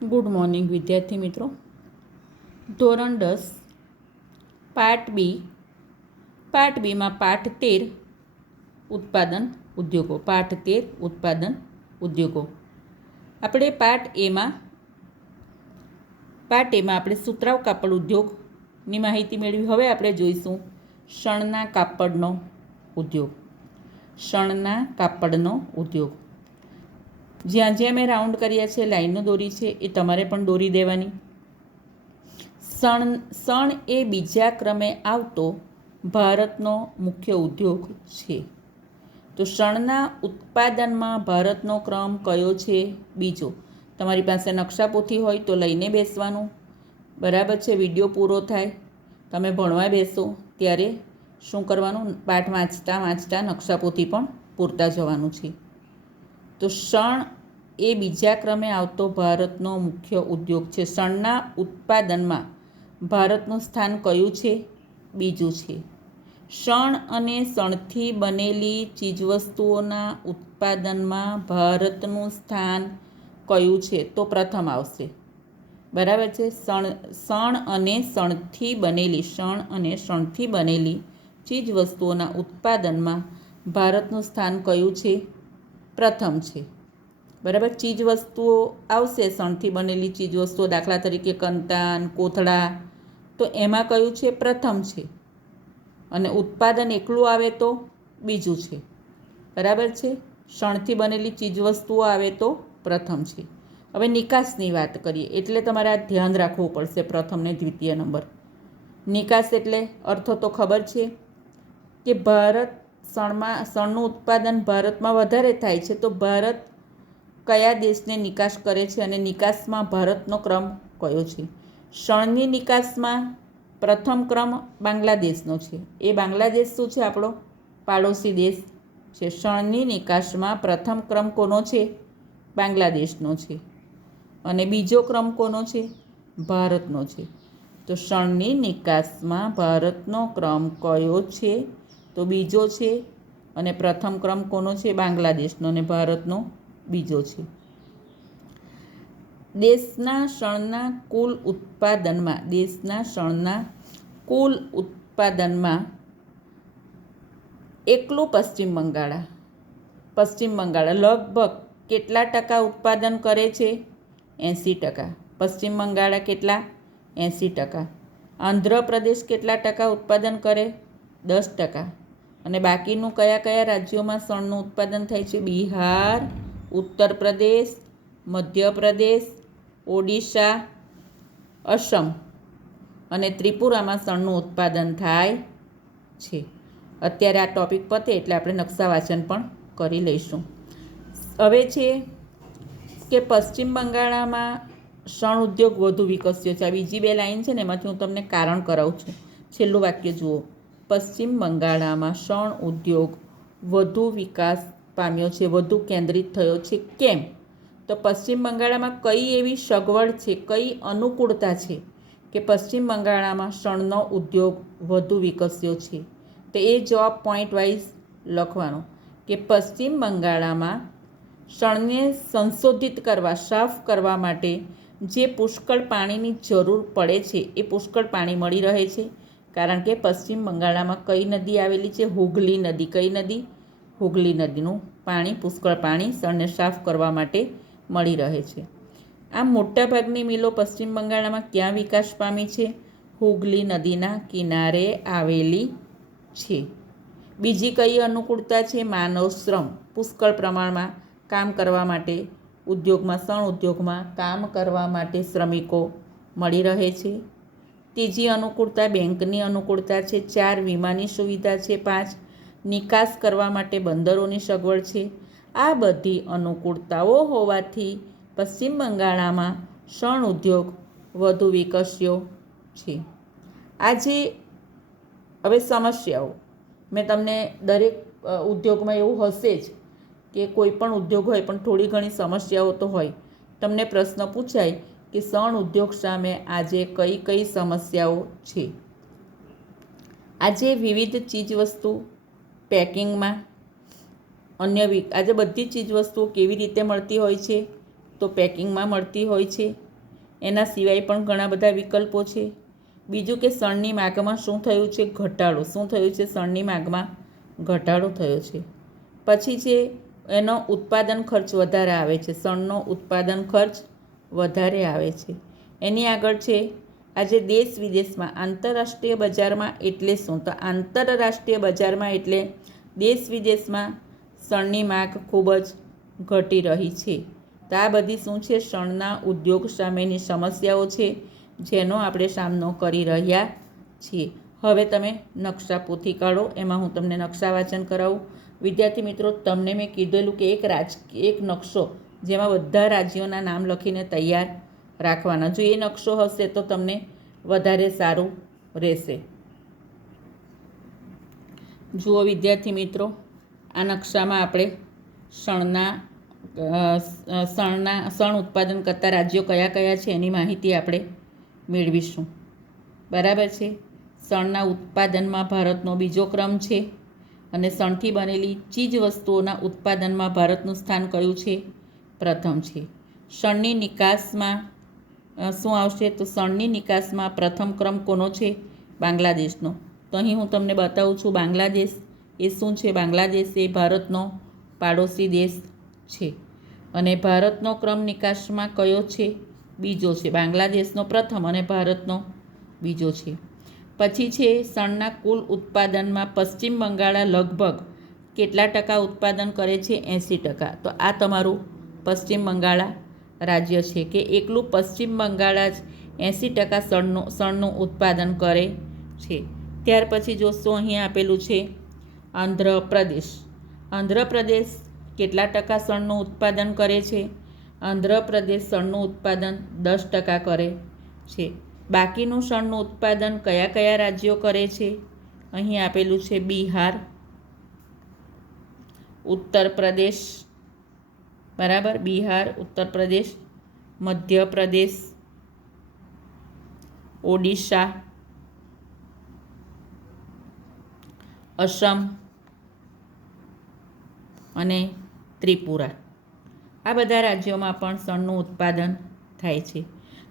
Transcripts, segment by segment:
Good morning વિદ્યાર્થી મિત્રો. ધોરણ 10 પાઠ બીમાં પાઠ 13 ઉત્પાદન ઉદ્યોગો. પાઠ 13 ઉત્પાદન ઉદ્યોગો. આપણે પાઠ એમાં આપણે સુતરાઉ કાપડ ઉદ્યોગની માહિતી મેળવી. હવે આપણે જોઈશું શણના કાપડનો ઉદ્યોગ. શણના કાપડનો ઉદ્યોગ. જ્યાં જ્યાં મેં રાઉન્ડ કર્યા છે, લાઈનો દોરી છે, એ તમારે પણ દોરી દેવાની. શણ એ બીજા ક્રમે આવતો ભારતનો મુખ્ય ઉદ્યોગ છે. તો શણના ઉત્પાદનમાં ભારતનો ક્રમ કયો છે? બીજો. તમારી પાસે નકશાપોથી હોય તો લઈને બેસવાનું. બરાબર છે. વિડીયો પૂરો થાય, તમે ભણવા બેસો ત્યારે શું કરવાનું? પાઠ વાંચતા નકશાપોથી પણ પૂરતા જવાનું છે. તો શણ એ બીજા ક્રમે આવતો ભારતનો મુખ્ય ઉદ્યોગ છે. શણના ઉત્પાદનમાં ભારતનું સ્થાન કયું છે? બીજું છે. શણ અને શણથી બનેલી ચીજવસ્તુઓના ઉત્પાદનમાં ભારતનું સ્થાન કયું છે? તો પ્રથમ આવશે. બરાબર છે. શણ અને શણથી બનેલી ચીજવસ્તુઓના ઉત્પાદનમાં ભારતનું સ્થાન કયું છે? પ્રથમ છે. બરાબર. ચીજવસ્તુઓ આવશે, શણથી બનેલી ચીજવસ્તુઓ, દાખલા તરીકે કંતાન, કોથળા, તો એમાં કયું છે? પ્રથમ છે. અને ઉત્પાદન એકલું આવે તો બીજું છે. બરાબર છે. શણથી બનેલી ચીજવસ્તુઓ આવે તો પ્રથમ છે. હવે નિકાસની વાત કરીએ એટલે તમારે આ ધ્યાન રાખવું પડશે. પ્રથમ ને દ્વિતીય નંબર. નિકાસ એટલે અર્થ તો ખબર છે કે શણનું ઉત્પાદન ભારતમાં વધારે થાય છે, તો ભારત કયા દેશને નિકાસ કરે છે અને નિકાસમાં ભારતનો ક્રમ કયો છે? શણની નિકાસમાં પ્રથમ ક્રમ બાંગ્લાદેશનો છે. એ બાંગ્લાદેશ શું છે? આપણો પાડોશી દેશ છે. શણની નિકાસમાં પ્રથમ ક્રમ કોનો છે? બાંગ્લાદેશનો છે. અને બીજો ક્રમ કોનો છે? ભારતનો છે. તો શણની નિકાસમાં ભારતનો ક્રમ કયો છે? તો બીજો છે. અને પ્રથમ ક્રમ કોનો છે? બાંગ્લાદેશનો. અને ભારતનો બીજો છે. દેશના શણના કુલ ઉત્પાદનમાં એકલું પશ્ચિમ બંગાળ લગભગ કેટલા ટકા ઉત્પાદન કરે છે? 80%. પશ્ચિમ બંગાળ કેટલા? 80%. આંધ્રપ્રદેશ કેટલા ટકા ઉત્પાદન કરે? 10%. અને બાકીનું કયા કયા રાજ્યોમાં શણનું ઉત્પાદન થાય છે? બિહાર, ઉત્તર પ્રદેશ, મધ્યપ્રદેશ, ઓડિશા, અસમ અને ત્રિપુરામાં શણનું ઉત્પાદન થાય છે. અત્યારે આ ટોપિક પતે એટલે આપણે નકશા વાંચન પણ કરી લઈશું. હવે છે કે પશ્ચિમ બંગાળમાં શણ ઉદ્યોગ વધુ વિકસ્યો છે. આ બીજી બે લાઈન છે ને, એમાંથી હું તમને કારણ કરાવું છું. છેલ્લું વાક્ય જુઓ. પશ્ચિમ બંગાળમાં શણ ઉદ્યોગ વધુ વિકાસ પામ્યો છે, વધુ કેન્દ્રિત થયો છે. કેમ? તો પશ્ચિમ બંગાળમાં કઈ એવી સગવડ છે, કઈ અનુકૂળતા છે કે પશ્ચિમ બંગાળમાં શણનો ઉદ્યોગ વધુ વિકસ્યો છે? તો એ જવાબ પોઈન્ટ વાઇઝ લખવાનો કે પશ્ચિમ બંગાળમાં શણને સંશોધિત કરવા, સાફ કરવા માટે જે પુષ્કળ પાણીની જરૂર પડે છે એ પુષ્કળ પાણી મળી રહે છે. કારણ કે પશ્ચિમ બંગાળમાં કઈ નદી આવેલી છે? હુગલી નદી. કઈ નદી? હુગલી નદીનું પાણી, પુષ્કળ પાણી શણને સાફ કરવા માટે મળી રહે છે. આમ મોટાભાગની મિલો પશ્ચિમ બંગાળમાં ક્યાં વિકાસ પામી છે? હુગલી નદીના કિનારે આવેલી છે. બીજી કઈ અનુકૂળતા છે? માનવ શ્રમ. પુષ્કળ પ્રમાણમાં કામ કરવા માટે શણ ઉદ્યોગમાં કામ કરવા માટે શ્રમિકો મળી રહે છે. ત્રીજી અનુકૂળતા બેંકની અનુકૂળતા છે. 4 વીમાની સુવિધા છે. 5 નિકાસ કરવા માટે બંદરોની સગવડ છે. આ બધી અનુકૂળતાઓ હોવાથી પશ્ચિમ બંગાળમાં શણ ઉદ્યોગ વધુ વિકસ્યો છે. આજે હવે સમસ્યાઓ મેં તમને દરેક ઉદ્યોગમાં એવું હશે જ કે કોઈ પણ ઉદ્યોગ હોય પણ થોડી ઘણી સમસ્યાઓ તો હોય. તમને પ્રશ્ન પૂછાય કે શણ ઉદ્યોગ સામે આજે કઈ કઈ સમસ્યાઓ છે? આજે વિવિધ ચીજવસ્તુ પેકિંગમાં આજે બધી ચીજવસ્તુઓ કેવી રીતે મળતી હોય છે? તો પેકિંગમાં મળતી હોય છે. એના સિવાય પણ ઘણા બધા વિકલ્પો છે. બીજું કે શણની માગમાં શું થયું છે? ઘટાડો. શું થયું છે? શણની માગમાં ઘટાડો થયો છે. પછી છે એનો ઉત્પાદન ખર્ચ વધારે આવે છે. શણનો ઉત્પાદન ખર્ચ વધારે આવે છે. એની આગળ છે આજે દેશ વિદેશમાં આંતરરાષ્ટ્રીય બજારમાં એટલે શું? તો આંતરરાષ્ટ્રીય બજારમાં એટલે દેશ વિદેશમાં શણની માગ ખૂબ જ ઘટી રહી છે. તો આ બધી શું છે? શણના ઉદ્યોગ સામેની સમસ્યાઓ છે જેનો આપણે સામનો કરી રહ્યા છીએ. હવે તમે નકશા પોથી કાઢો. એમાં હું તમને નકશા વાંચન કરાવું. વિદ્યાર્થી મિત્રો, તમને મેં કીધેલું કે એક નકશો જેમાં બધા રાજ્યોના નામ લખીને તૈયાર રાખવાના. જો એ નકશો હશે તો તમને વધારે સારું રહેશે. જુઓ વિદ્યાર્થી મિત્રો, આ નકશામાં આપણે શણ ઉત્પાદન કરતા રાજ્યો કયા કયા છે એની માહિતી આપણે મેળવીશું. બરાબર છે. શણના ઉત્પાદનમાં ભારતનો બીજો ક્રમ છે અને શણથી બનેલી ચીજ વસ્તુઓના ઉત્પાદનમાં ભારતનું સ્થાન કયું છે? પ્રથમ છે. શણની નિકાસમાં શું આવશે? તો શણની નિકાસમાં પ્રથમ ક્રમ કોનો છે? બાંગ્લાદેશનો. તો અહીં હું તમને બતાવું છું બાંગ્લાદેશ એ શું છે? બાંગ્લાદેશ એ ભારતનો પાડોશી દેશ છે અને ભારતનો ક્રમ નિકાસમાં કયો છે? બીજો છે. બાંગ્લાદેશનો પ્રથમ અને ભારતનો બીજો છે. પછી છે શણના કુલ ઉત્પાદનમાં પશ્ચિમ બંગાળ લગભગ કેટલા ટકા ઉત્પાદન કરે છે? 80%. તો આ તમારું પશ્ચિમ બંગાળ રાજ્ય છે કે એકલું પશ્ચિમ બંગાળ જ 80% શણનું ઉત્પાદન કરે છે. ત્યાર પછી જોશો અહીં આપેલું છે આંધ્રપ્રદેશ. આંધ્રપ્રદેશ કેટલા ટકા શણનું ઉત્પાદન કરે છે? આંધ્રપ્રદેશ શણનું ઉત્પાદન 10% કરે છે. બાકીનું શણનું ઉત્પાદન કયા કયા રાજ્યો કરે છે? અહીં આપેલું છે બિહાર, ઉત્તર પ્રદેશ, બરાબર, બિહાર, ઉત્તર પ્રદેશ, મધ્યપ્રદેશ, ઓડિશા, અસમ અને ત્રિપુરા. આ બધા રાજ્યોમાં પણ શણનું ઉત્પાદન થાય છે.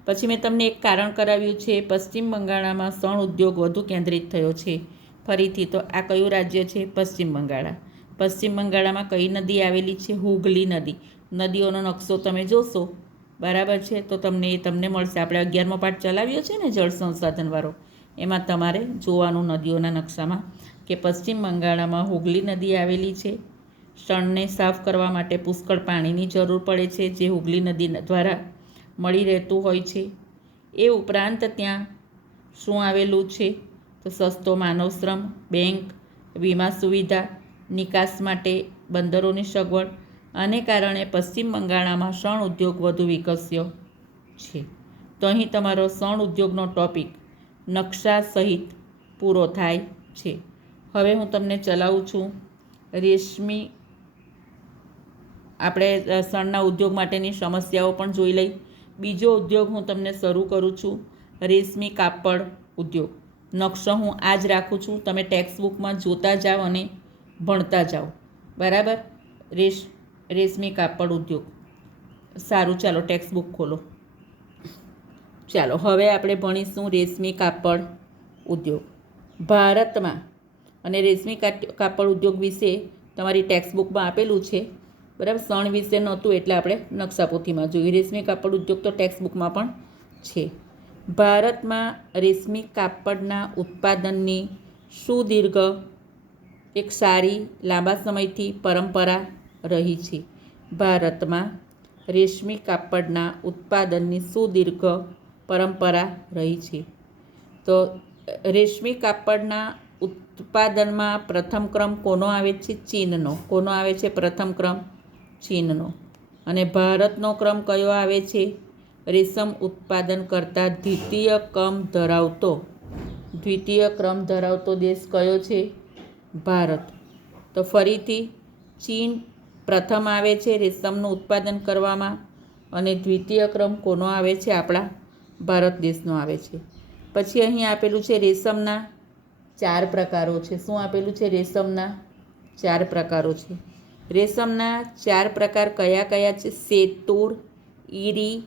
પછી મેં તમને એક કારણ કરાવ્યું છે પશ્ચિમ બંગાળમાં શણ ઉદ્યોગ વધુ કેન્દ્રિત થયો છે. ફરીથી તો આ કયું રાજ્ય છે? પશ્ચિમ બંગાળ. પશ્ચિમ બંગાળમાં કઈ નદી આવેલી છે? હુગલી નદી. નદીઓનો નકશો તમે જોશો, બરાબર છે, તો તમને મળશે. આપણે 11મો પાઠ ચલાવ્યો છે ને જળ સંસાધનવાળો, એમાં તમારે જોવાનું નદીઓના નકશામાં કે પશ્ચિમ બંગાળમાં હુગલી નદી આવેલી છે. શણને સાફ કરવા માટે પુષ્કળ પાણીની જરૂર પડે છે જે હુગલી નદી દ્વારા મળી રહેતું હોય છે. એ ઉપરાંત ત્યાં શું આવેલું છે? તો સસ્તો માનવ શ્રમ, બેંક, વીમા સુવિધા, નિકાસ માટે બંદરોની સગવડ. આને કારણે પશ્ચિમ બંગાળમાં શણ ઉદ્યોગ વધુ વિકસ્યો છે. તો અહીં તમારો શણ ઉદ્યોગનો ટોપિક નકશા સહિત પૂરો થાય છે. હવે હું તમને ચલાવું છું રેશમી. આપણે શણના ઉદ્યોગ માટેની સમસ્યાઓ પણ જોઈ લઈ. બીજો ઉદ્યોગ હું તમને શરૂ કરું છું, રેશમી કાપડ ઉદ્યોગ. નકશો હું આ જ રાખું છું, તમે ટેક્સ્ટ બુકમાં જોતા જાઓ અને ભણતા જાઓ. બરાબર. રેશમી કાપડ ઉદ્યોગ. સારું, ચાલો ટેક્સ્ટ બુક ખોલો. ચાલો હવે આપણે ભણીશું રેશમી કાપડ ઉદ્યોગ ભારતમાં. અને રેશમી કાપડ ઉદ્યોગ વિશે તમારી ટેક્સ્ટ બુકમાં આપેલું છે, બરાબર. શણ વિશે નહોતું એટલે આપણે નકશાપોથીમાં જોયું. રેશમી કાપડ ઉદ્યોગ તો ટેક્સ્ટ બુકમાં પણ છે. ભારતમાં રેશમી કાપડના ઉત્પાદનની સુદીર્ઘ એક સારી લાંબા સમયથી પરંપરા રહી છે. ભારતમાં રેશમી કાપડના ઉત્પાદનની સુદીર્ઘ પરંપરા રહી છે. તો રેશમી કાપડના ઉત્પાદનમાં પ્રથમ ક્રમ કોનો આવે છે? ચીનનો. કોનો આવે છે પ્રથમ ક્રમ? ચીનનો. અને ભારતનો ક્રમ કયો આવે છે? રેશમ ઉત્પાદન કરતાં દ્વિતીય ક્રમ ધરાવતો દેશ કયો છે? ભારત. તો ફરીથી ચીન પ્રથમ આવે છે રેશમનું ઉત્પાદન કરવામાં અને દ્વિતીય ક્રમ કોનો આવે છે? આપણા ભારત દેશનો આવે છે. પછી અહીં આપેલું છે રેશમના 4 પ્રકારો છે. શું આપેલું છે? રેશમના 4 પ્રકારો છે. રેશમના 4 પ્રકાર કયા કયા છે? શેતુર, ઈરી,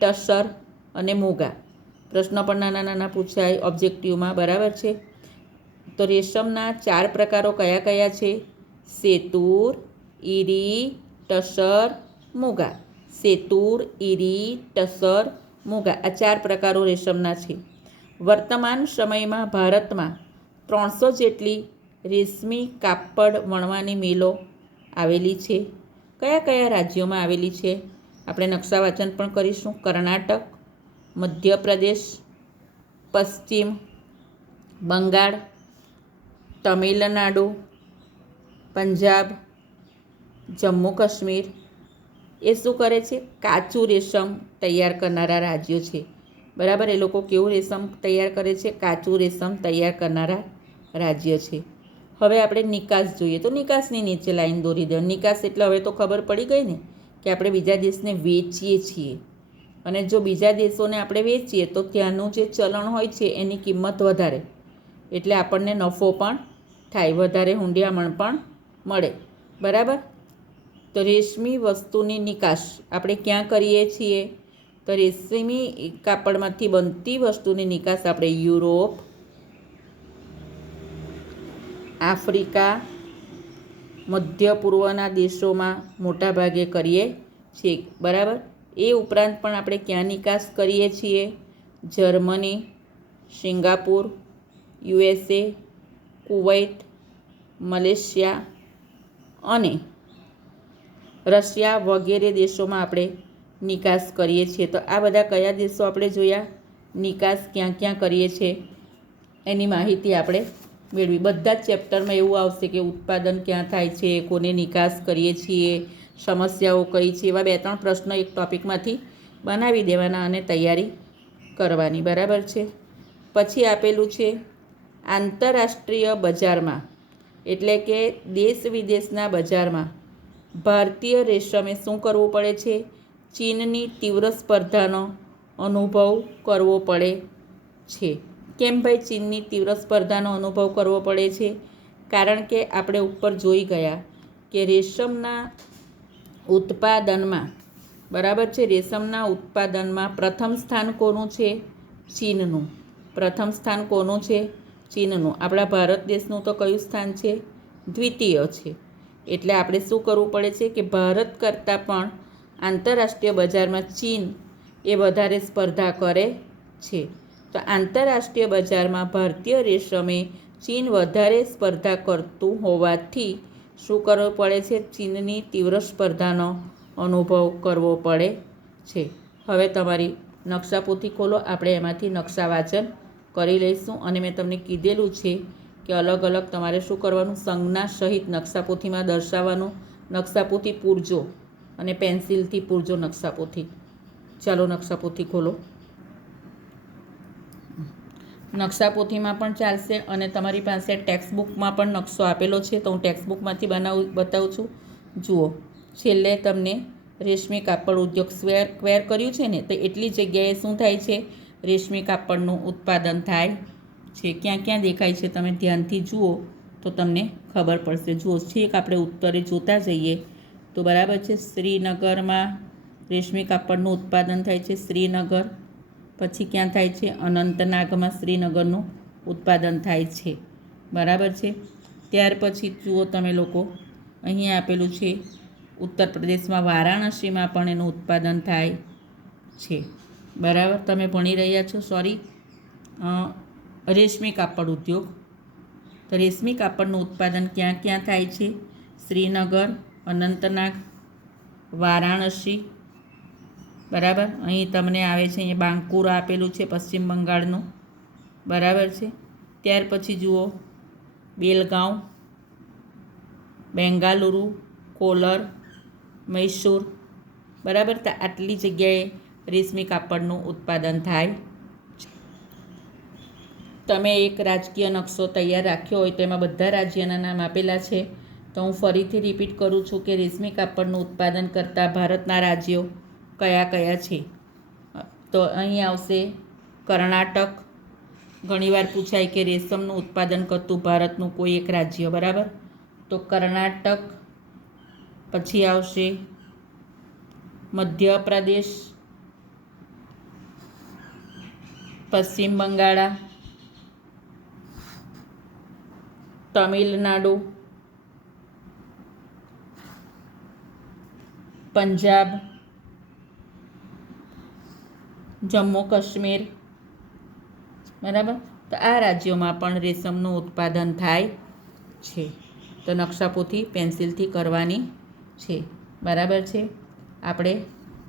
ટસર અને મોગા. પ્રશ્ન પણ નાના નાના પૂછાય ઓબ્જેક્ટિવમાં, બરાબર છે. તો રેશમના 4 પ્રકારો કયા કયા છે? શેતુર, ઈરી, ટસર, મોગા. શેતુર, ઈરી, ટસર, મોગા આ 4 પ્રકારો રેશમના છે. વર્તમાન સમયમાં ભારતમાં 300 જેટલી રેશમી કાપડ વણવાની મિલો આવેલી છે. કયા કયા રાજ્યોમાં આવેલી છે? આપણે નકશા વાંચન પણ કરીશું. કર્ણાટક, મધ્યપ્રદેશ, પશ્ચિમ બંગાળ, તમિલનાડુ, પંજાબ, જમ્મુ કાશ્મીર. એ શું કરે છે? કાચું રેશમ તૈયાર કરનારા રાજ્યો છે, બરાબર. એ લોકો કેવું રેશમ તૈયાર કરે છે? કાચું રેશમ તૈયાર કરનારા રાજ્ય છે. હવે આપણે નિકાસ જોઈએ. તો નિકાસની નીચે લાઈન દોરી દો. નિકાસ એટલે હવે તો ખબર પડી ગઈ ને કે આપણે બીજા દેશને વેચીએ છીએ, અને જો બીજા દેશોને આપણે વેચીએ તો ત્યાંનું જે ચલણ હોય છે એની કિંમત વધારે, એટલે આપણને નફો પણ થાય, વધારે હુંડિયામણ પણ મળે, બરાબર. તો રેશમી વસ્તુની નિકાસ આપણે ક્યાં કરીએ છીએ? તો રેશમી કાપડમાંથી બનતી વસ્તુની નિકાસ આપણે યુરોપ, આફ્રિકા, મધ્ય પૂર્વના દેશોમાં મોટા ભાગે કરીએ છીએ, બરાબર. એ ઉપરાંત પણ આપણે ક્યાં નિકાસ કરીએ છીએ? Germany, Singapore, USA, Kuwait, Malaysia અને રશિયા વગેરે દેશોમાં આપણે નિકાસ કરીએ છીએ. તો આ બધા કયા દેશો આપણે જોયા? નિકાસ ક્યાં ક્યાં કરીએ છીએ એની માહિતી આપણે મેળવી. બધા જ ચેપ્ટરમાં એવું આવશે કે ઉત્પાદન ક્યાં થાય છે, કોને નિકાસ કરીએ છીએ, સમસ્યાઓ કઈ છે, એવા 2-3 પ્રશ્નો એક ટૉપિકમાંથી બનાવી દેવાના અને તૈયારી કરવાની, બરાબર છે. પછી આપેલું છે આંતરરાષ્ટ્રીય બજારમાં, એટલે કે દેશ વિદેશના બજારમાં ભારતીય રેશમે શું કરવું પડે છે? ચીનની તીવ્ર સ્પર્ધાનો અનુભવ કરવો પડે છે. કેમ ભાઈ ચીનની તીવ્ર સ્પર્ધાનો અનુભવ કરવો પડે છે? કારણ કે આપણે ઉપર જોઈ ગયા કે રેશમના ઉત્પાદનમાં, બરાબર છે, રેશમના ઉત્પાદનમાં પ્રથમ સ્થાન કોનું છે? ચીનનું. પ્રથમ સ્થાન કોનું છે? ચીનનું. આપણા ભારત દેશનું તો કયું સ્થાન છે? દ્વિતીય છે. એટલે આપણે શું કરવું પડે છે કે ભારત કરતાં પણ આંતરરાષ્ટ્રીય બજારમાં ચીન એ વધારે સ્પર્ધા કરે છે. તો આંતરરાષ્ટ્રીય બજારમાં ભારતીય રેશમે ચીન વધારે સ્પર્ધા કરતું હોવાથી શું કરવું પડે છે? ચીનની તીવ્ર સ્પર્ધાનો અનુભવ કરવો પડે છે. હવે તમારી નકશાપોથી ખોલો, આપણે એમાંથી નકશા વાંચન કરી લઈશું. અને મેં તમને કીધેલું છે કે અલગ અલગ તમારે શું કરવાનું? સંજ્ઞા સહિત નકશાપોથીમાં દર્શાવવાનું. નકશાપોથી પૂરજો અને પેન્સિલથી પૂરજો નકશાપોથી. ચાલો નકશાપોથી ખોલો. નકશાપોથીમાં પણ ચાલશે અને તમારી પાસે ટેક્સ્ટબુકમાં પણ નકશો આપેલો છે, તો હું ટેક્સ્ટબુકમાંથી બતાવું છું. જુઓ, છેલ્લે તમને રેશમી કાપડ ઉદ્યોગ સ્ક્વેર કર્યું છે ને, તો એટલી જગ્યાએ શું થાય છે? રેશમી કાપડનું ઉત્પાદન થાય છે. ક્યાં ક્યાં દેખાય છે તમે ધ્યાનથી જુઓ તો તમને ખબર પડશે. જુઓ, છેક આપણે ઉત્તરે જોતા જઈએ તો બરાબર છે, શ્રીનગરમાં રેશમી કાપડનું ઉત્પાદન થાય છે. શ્રીનગર. પછી ક્યાં થાય છે? અનંતનાગમાં શ્રીનગરનું ઉત્પાદન થાય છે, બરાબર છે. ત્યાર પછી જુઓ તમે લોકો, અહીં આપેલું છે ઉત્તર પ્રદેશમાં વારાણસીમાં પણ એનું ઉત્પાદન થાય છે, બરાબર. તમે ભણી રહ્યા છો, સોરી, રેશમી કાપડ ઉદ્યોગ. તો રેશમી કાપડનું ઉત્પાદન ક્યાં ક્યાં થાય છે? શ્રીનગર, અનંતનાગ, વારાણસી, બરાબર. અહીં તમને આવે છે, અહીંયા બાંકુરા આપેલું છે પશ્ચિમ બંગાળનું, બરાબર છે. ત્યાર પછી જુઓ બેલગાંવ, બેંગાલુરુ, કોલર, મૈસૂર, બરાબર. તો આટલી જગ્યાએ રેશમી કાપડનું ઉત્પાદન થાય. તમે એક રાજકીય નકશો તૈયાર રાખ્યો હોય તો એમાં બધા રાજ્યના નામ આપેલા છે. તો હું ફરીથી રિપીટ કરું છું કે રેશમી કાપડનું ઉત્પાદન કરતા ભારતના રાજ્યો કયા કયા છે. તો અહીં આવશે કર્ણાટક. ઘણીવાર પૂછાય કે રેશમનું ઉત્પાદન કરતું ભારતનું કોઈ એક રાજ્ય, બરાબર. તો કર્ણાટક. પછી આવશે મધ્યપ્રદેશ, પશ્ચિમ બંગાળ, તમિલનાડુ, પંજાબ, જમ્મુ કાશ્મીર. બરાબર. તો આ રાજ્યોમાં પણ રેશમનું ઉત્પાદન થાય છે. તો નકશાપોથી પેન્સિલથી કરવાની છે. બરાબર છે. આપણે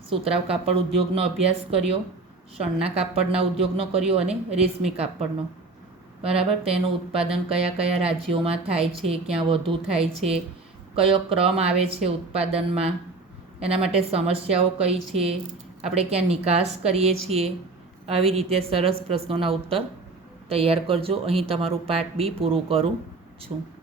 સુતરાઉ કાપડ ઉદ્યોગનો અભ્યાસ કર્યો, શણના કાપડના ઉદ્યોગનો કર્યો અને રેશમી કાપડનો. બરાબર. તેનું ઉત્પાદન કયા કયા રાજ્યોમાં થાય છે, ક્યાં વધુ થાય છે, કયો ક્રમ આવે છે ઉત્પાદનમાં, એના માટે સમસ્યાઓ કઈ છે, આપણે ક્યાં નિકાસ કરીએ છીએ. આવી રીતે સરસ પ્રશ્નોના ઉત્તર તૈયાર કરજો. અહીં તમારું પાર્ટ બી પૂરું કરું છું.